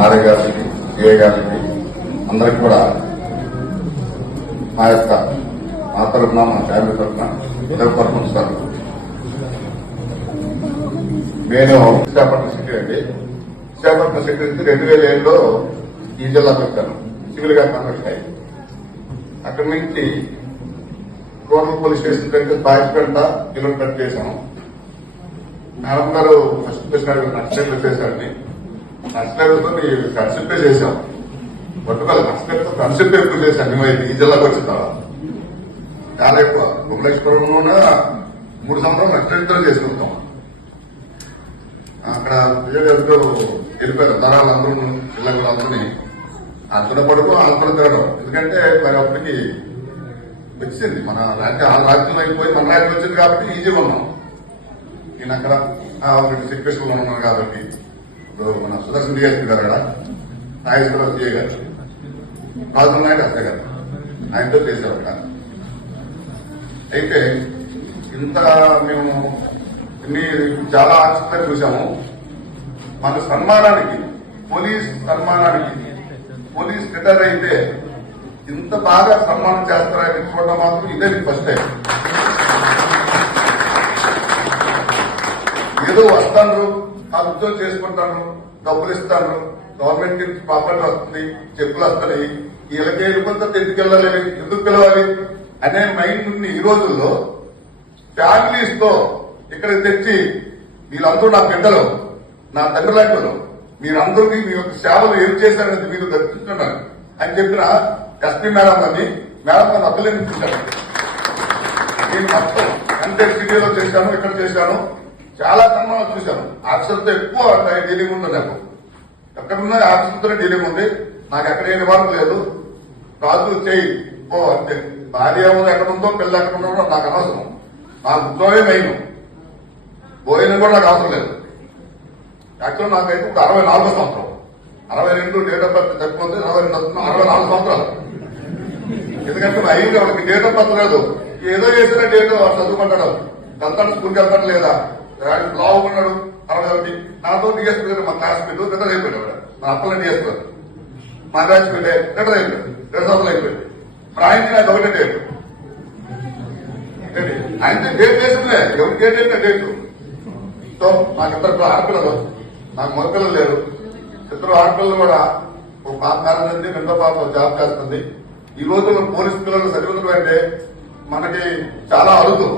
RA గారికి ఏ గారికి అందరికి కూడా మా యొక్క మా తరఫున మా ఫ్యామిలీ తరఫున హృదయపూర్వక నమస్కారం నేను విశాఖపట్నం సెక్రటరీ అండి. విశాఖపట్నం సెక్రటరీ రెండు వేల ఏడులో ఈ జిల్లాకు వచ్చాను సివిల్గా కాంట్రాక్ట్ అయ్యి. అక్కడి నుంచి కోటల పోలీస్ స్టేషన్ దగ్గర బాయిస్పేట కిలోమీటర్ చేశాను మేడం గారు ఫస్ట్ చేసినారు నక్సలైట్లు చేశారని నక్సలైట్లతో కన్సిపే చేశాం. పట్టుకోవాలి నక్సలైట్తో కన్సెప్ట్ ఎక్కువ చేశాం. మేమైతే ఈ జిల్లాకు వచ్చిన తర్వాత. చాలా ఎక్కువ. భువనేశ్వరంలోనే మూడు సంవత్సరాలు నక్సలైట్తో చేసుకుంటాం అక్కడ విజయగారితో వెళ్ళిపోయారు. తరాలు అందరూ జిల్లా కూడా అందరినీ ఆ తుడపడుకు వాళ్ళు తిరగడం. ఎందుకంటే మరి అప్పటికి వచ్చింది. మన రాజ్యం ఆ రాజ్యం అయిపోయి మన రాజ్యం వచ్చింది కాబట్టి ఈజీగా ఉన్నాం. నేను అక్కడ సిచ్యువేషన్లో ఉన్నాను కాబట్టి. మన సుదర్శన్ డిఎస్పీ గారు అక్కడ నాగేశ్వరరావు సిఏ గారు. రాజు నాయుడు అత్త గారు. ఆయనతో చేశారు అయితే ఇంత మేము ఇన్ని చాలా ఆసక్తిగా చూసాము మన సన్మానానికి పోలీస్ సన్మానానికి పోలీస్ రిటైర్ అయితే ఇంత బాగా సన్మానం చేస్తారని చూడడం మాత్రం ఇదే ఫస్ట్ టైం ఏదో వస్తాను. ఆ ఉద్యోగం చేసుకుంటాను డబ్బులు ఇస్తాను గవర్నమెంట్ నుంచి ప్రాపర్టీ వస్తుంది చెప్పులు వస్తాయి వీళ్ళకి వెళ్ళిపోతే ఎందుకు వెళ్ళాలి? ఎందుకు పిలవాలి? అనే మైండ్ ఉంది ఈ రోజుల్లో ఫ్యామిలీస్తో ఇక్కడ తెచ్చి వీళ్ళందరూ నా బిడ్డలు నా తండ్రి మీరందరికీ మీ యొక్క సేవలు ఏం చేశారనేది మీరు దర్శించున్నారు అని చెప్పిన ఎస్పీ మేడం అని మేడం నన్ను అప్పలేనిపించాను నేను మొత్తం అంటే సిటీలో చేశాను ఇక్కడ చేశాను. చాలా సినిమాలు చూశాను. ఆఫీసర్తో ఎక్కువ డీలింగ్ ఉంది నాకు. ఎక్కడున్నా తోనే డీలింగ్ ఉంది. నాకు ఎక్కడ ఏ నివారణ లేదు. రాజు చేయి ఓ అంతే భార్య ఏమో ఎక్కడ ఉందో పిల్ల ఎక్కడ ఉందో నాకు అనవసరం. నాకు ఉద్యోగమే మెయిన్. పోయిన కూడా నాకు అవసరం లేదు. యాక్చువల్ నాకైతే ఒక అరవై నాలుగో సంవత్సరం. అరవై రెండు డేట్ ఆఫ్ బర్త్ తగ్గిపోతే అరవై రెండు అరవై నాలుగు సంవత్సరాలు. ఎందుకంటే అయింది అయ్యింది వాళ్ళకి డేట్ ఆఫ్ బర్త్ లేదు. ఏదో చేసిన డేట్ చదువుకుంటాడు. వెళ్తాడు స్కూల్కి వెళ్తాడు లేదా? లావు ఉన్నాడు అరవై నాతో డిఎస్పీ మా మా క్లాస్మేట్ రిటైర్ అయిపోయాడు నా మా డిఎస్పీ మా మా క్లాస్మేట్ రిటైర్ అయిపోయాడు రెండు సంవత్సరాలు అయిపోయాడు. మరి ఆయనకి నాకు ఒకటే డేట్ ఆయన డేట్ వేసిందే ఎవరి డేట్ అంటే డేట్? సో నాకు ఇద్దరు ఆడపిల్లలు. నాకు మొదపిల్లలు లేరు. ఇద్దరు ఆడపిల్లలు కూడా ఒక పాప మ్యారేజ్ రెండో పాప జాబ్ చేస్తుంది. ఈ రోజుల్లో పోలీస్ పిల్లలు చదివించడం అంటే మనకి చాలా అరుదు.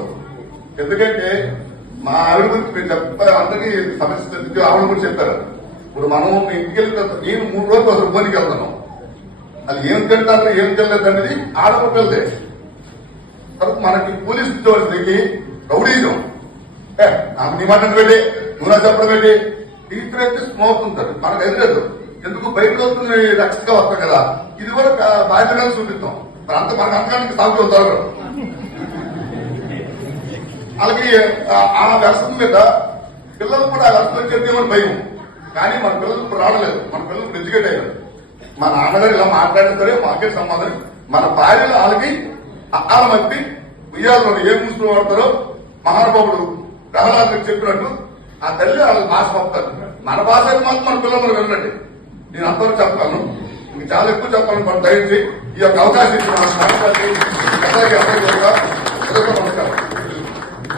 ఎందుకంటే మా ఆవిడ గురించి మీరు చెప్పారు అందరికీ సమస్య తెలిసి ఆవిడ గురించి చెప్పారు. ఇప్పుడు మనం ఇంటికి వెళ్ళిన నేను మూడు రోజులు అసలు ఇబ్బందికి వెళ్తాను. అది ఏం తింటారు ఏం తినలేదు అనేది ఆడపిల్లదే తర్వాత మనకి పోలీస్ ఉద్యోగులకి రౌడీజం. నీ మాట పెట్టి నువ్వు నా చెప్పడం పెట్టి టీచర్ అయితే స్మోక్ ఉంటుంది మనకు ఎదురదు ఎందుకు? బయట వస్తుంది రక్షగా వస్తాం కదా. ఇది కూడా కా- బాధ్యతగా చూపిస్తాం. అంత మనకు అంతకానికి సాగు అవుతారు అలాగే ఆ- ఆ వ్యవస్థ మీద పిల్లలు కూడా ఆ వ్యవస్థ చెప్తేమని భయం. కానీ మన పిల్లలు ఇప్పుడు రావలేదు మన పిల్లలు ఇప్పుడు ఎడ్యుకేట్ అయ్యారు మా నాన్నగారు ఇలా మాట్లాడతారే మాకే సమాధానం. మన భార్యలు వాళ్ళకి అక్కాల మప్పి ఉయ్యాలలో ఏ మూసులు వాడతారో మహానుభావుడు ప్రహ్లాదులకు చెప్పినట్టు ఆ తల్లి వాళ్ళకి భాష పంపుతారు మన భాష అయితే మాత్రం మన పిల్లలు వెళ్ళండి నేను అంతవరకు చెప్తాను. ఇంక చాలా ఎక్కువ చెప్పాలని మనం దయచేసి ఈ యొక్క అవకాశం ఇచ్చిన